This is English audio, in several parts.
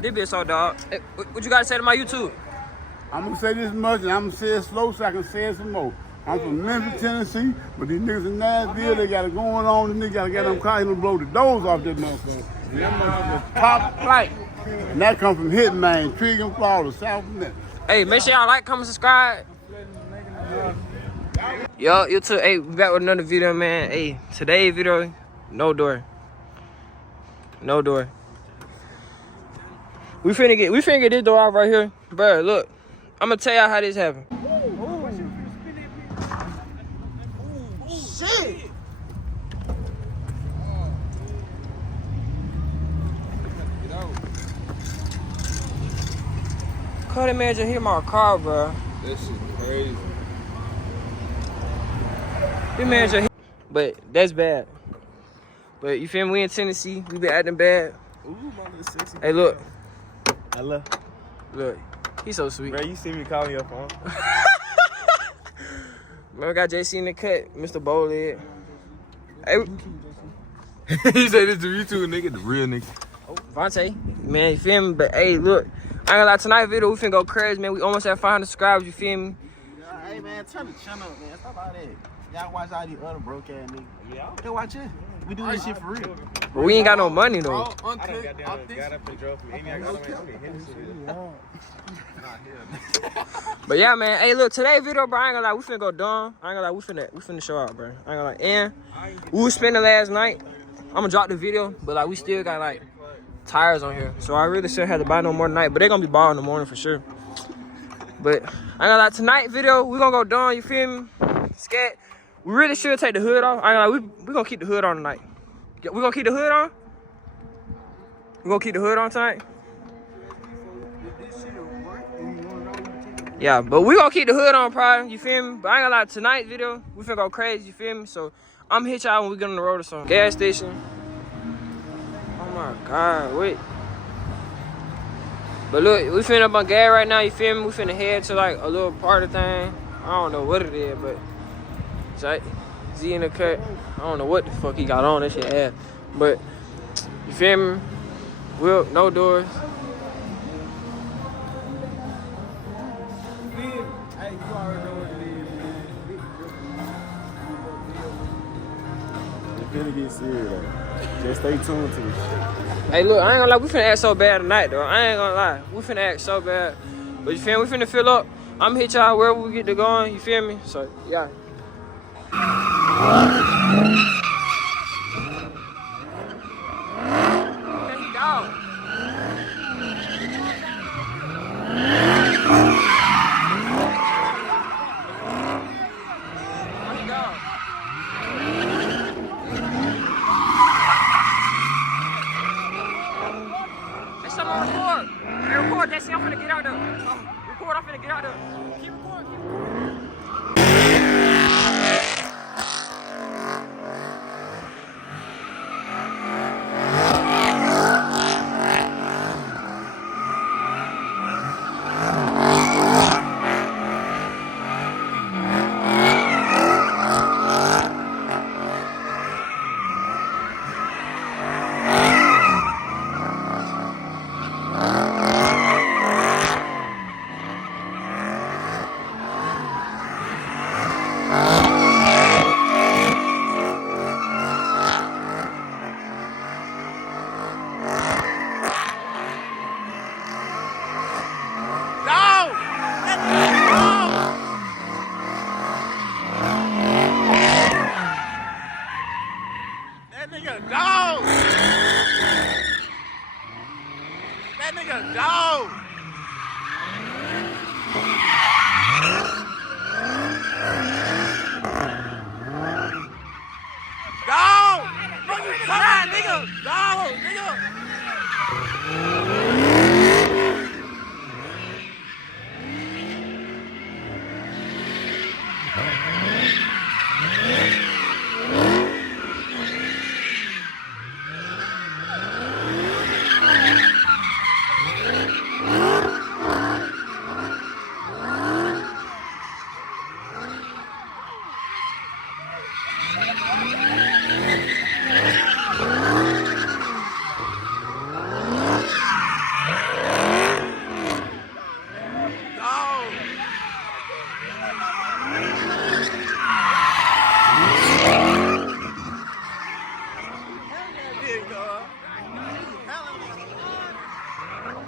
This bitch so dog. Hey, what you gotta say to my YouTube? I'm gonna say this much and I'm gonna say it slow so I can say it some more. I'm from Memphis, Tennessee, but these niggas in Nashville, they got it going on. These niggas gotta get them cars and blow the doors off this motherfucker. And them motherfuckers top flight. And that come from Hitman, Trigger, Florida, South Memphis. Hey, make sure y'all like, comment, subscribe. Yo, YouTube, hey, we back with another video, man. Hey, today's video, no door. No door. We finna get this door off right here. Bro, look. I'm gonna tell y'all how this happened. Shit! Cut that man just hit my car, bro. This shit crazy. This man just hit. But that's bad. But you feel me? We in Tennessee. We been acting bad. Ooh, my little sexy. Hey, look. Hello. Look. He's so sweet. Bro, you see me call me up phone? Man, we got JC in the cut. Mr. Bowlehead. Hey. He said this to me too, nigga. The real nigga. Oh, Vontae. Man, you feel me? But hey, look. I ain't gonna lie, tonight's video, we finna go crazy, man. We almost at 500 subscribers, you feel me? Hey, man, turn the channel up, man. Stop all that. Y'all watch all these other broke ass niggas. Yeah. Go watch it. We do this shit for real. But we ain't got no money, though. I done got up and drove from Indiana. But yeah, man. Hey, look, today's video, bro, I ain't gonna lie, we finna go dumb. I ain't gonna lie, we finna show out, bro. I ain't gonna lie. And we was spending last night. I'm gonna drop the video, but like we still got like tires on here. So I really still have to buy no more tonight. But they gonna be ball in the morning for sure. But I ain't gonna lie, tonight video, we gonna go dumb, you feel me? Scat. We really should take the hood off. I ain't gonna lie, we gonna keep the hood on tonight. We gonna keep the hood on? We gonna keep the hood on tonight? Yeah, but we gonna keep the hood on probably, you feel me? But I ain't gonna lie, tonight's video, we finna go crazy, you feel me? So I'm gonna hit y'all when we get on the road or something. Gas station. Oh my God, wait. But look, we finna up on gas right now, you feel me? We finna head to like a little party thing. I don't know what it is, but it's like Z in the cut. I don't know what the fuck he got on, that shit ass. But you feel me? Wheel, no doors. Finna get serious though. Just stay tuned to this shit. Hey, look, I ain't gonna lie, we finna act so bad tonight, though. I ain't gonna lie, we finna act so bad. But you feel me? We finna fill up. I'm gonna hit y'all wherever we get to going, you feel me? So, yeah. Record that shit, I'm finna get out there. Record, I'm finna get out there. Keep recording, keep recording. That nigga dog! That nigga dog! Dog! Fuck you, come on, nigga! Dog, nigga!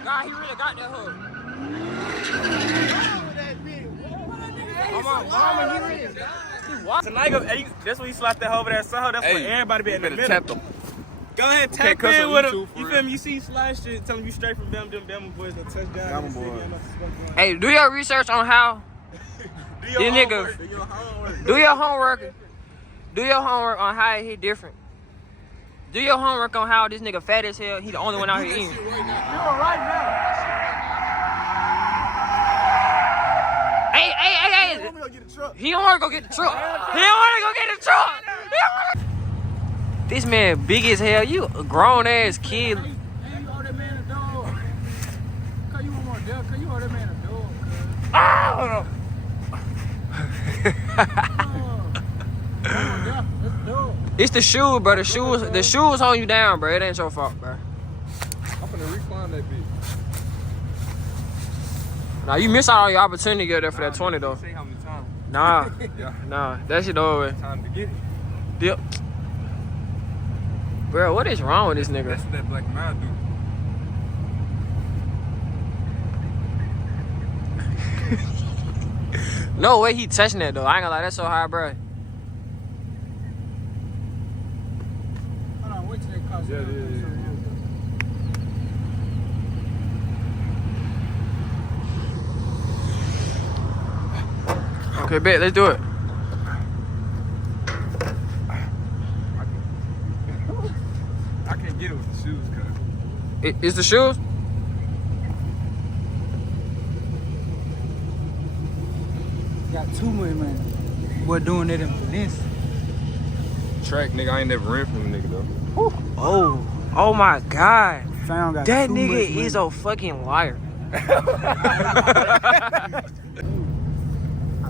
God, he really got that hook. Mama, he really. Tonight, that's when he slapped that over that Soho. That's when everybody be in the middle. Tap them. Go ahead, can't tap cuss in on with him. YouTube, for You real. feel me? You see Slash shit, tell him you straight from them boys that touchdown. Hey, do your research on how these niggas. Do your homework. Do your homework on how he different. Do your homework on how this nigga fat as hell. He the only one out here eating. Hey. He don't want to go get the truck. He don't want to go get the truck. This man big as hell. You a grown ass kid. Hey, you owe that man a dog. Cause you want more dog. Cause you owe that man a dog. It's the shoes, bro. The shoes hold you down, bro. It ain't your fault, bro. I'm finna recline that bitch. Nah, you miss out on your opportunity to get there for that 20 though. Say how many times. Nah, Yeah. nah, that shit over. Time to get it. Dip. Bro, what is wrong with this nigga? That's what that black man do. No way he touching that though. I ain't gonna lie, that's so high, bro. Hold on, wait till they cost. Yeah. Okay, bet, let's do it. I can't get it with the shoes, cuz. Is the shoes? Got too much money. Boy doing it in this. Track, nigga, I ain't never ran from a nigga, though. Oh my God. Sound got That too nigga much is money. a fucking liar. I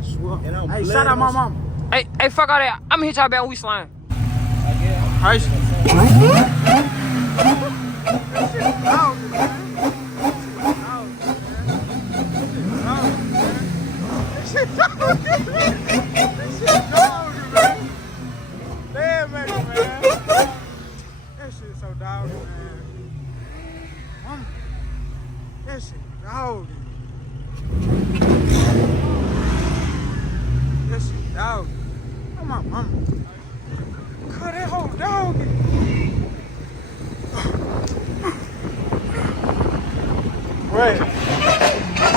swear. Hey, shout out my mom. Hey, fuck all that. I'ma hit y'all back when we slime. That shit so doggy, man. That shit doggy. That shit doggy. Oh my mama. Cut that whole doggy. Wait.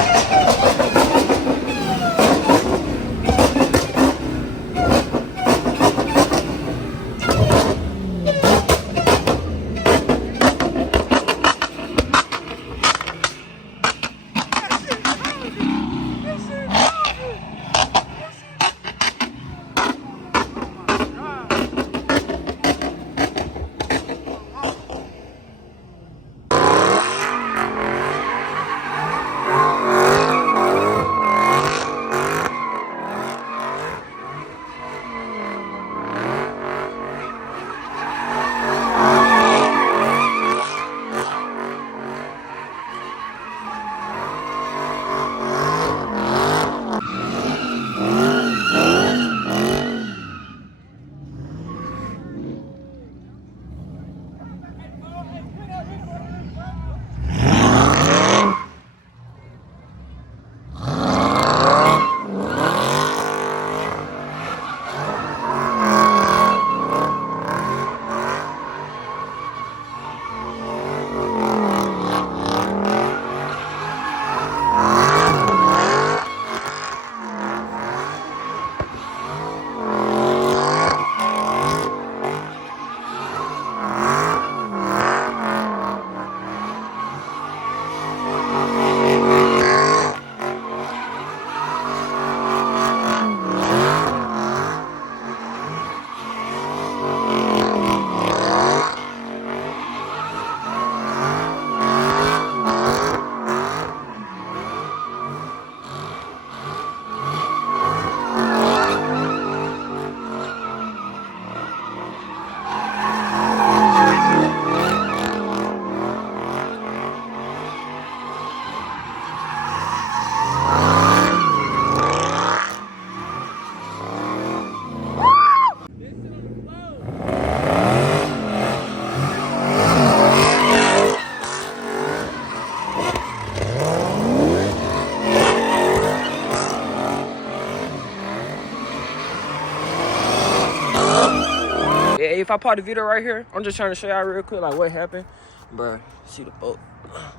if I pause the video right here, I'm just trying to show y'all real quick, like, what happened. Bro, see the boat.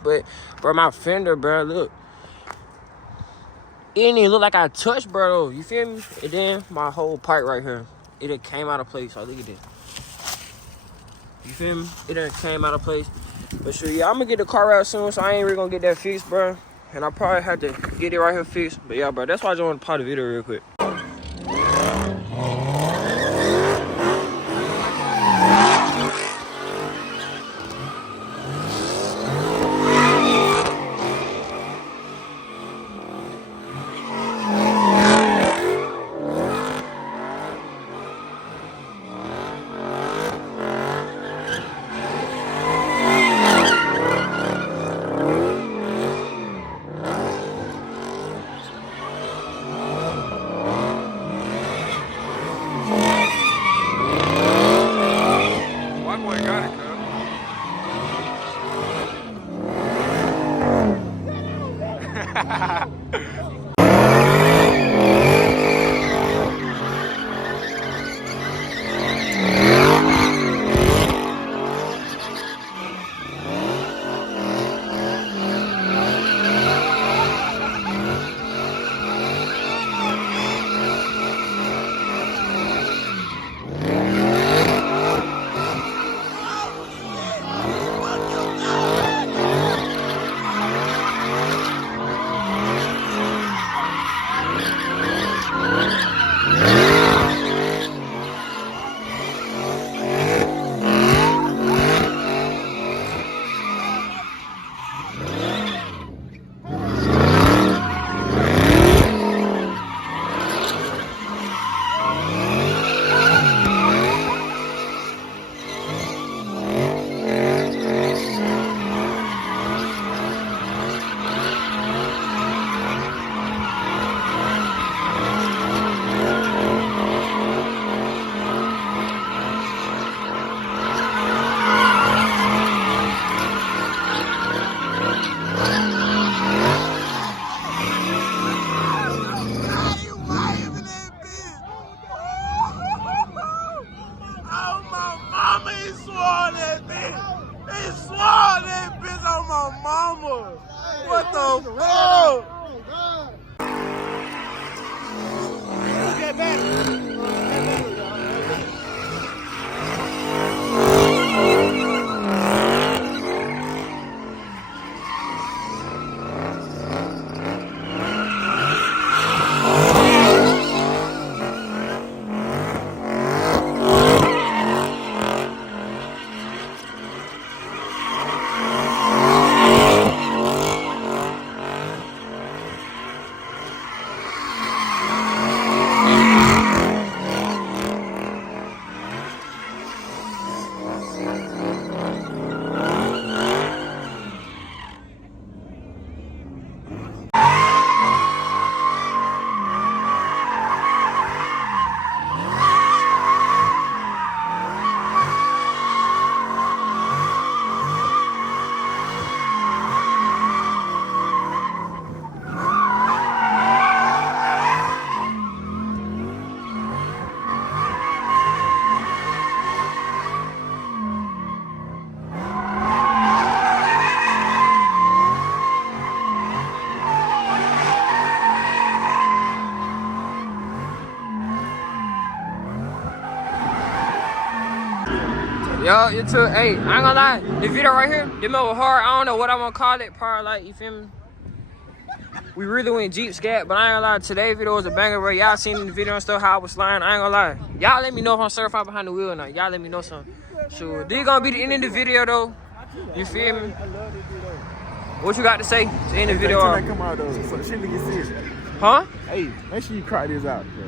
But, bro, my fender, bro, look. It didn't even look like I touched, bro, though. You feel me? And then my whole part right here, it done came out of place. So look at this. You feel me? It done came out of place. But sure, yeah, I'm gonna get the car out soon, so I ain't really gonna get that fixed, bro. And I probably have to get it right here fixed. But yeah, bro, that's why I just want to pause the video real quick. What the fuck? Yo, you too. Hey, I ain't gonna lie. The video right here, the middle was hard. I don't know what I'm gonna call it. Probably like, you feel me? We really went Jeep scat, but I ain't gonna lie. Today's video was a banger, bro. Y'all seen in the video and stuff how I was sliding. I ain't gonna lie. Y'all let me know if I'm certified behind the wheel or not. Y'all let me know something. Sure. This gonna be the end of the video though. You feel me? What you got to say to end the video off? Come out though. So shit to get serious. Huh? Hey, make sure you cry this out, bro.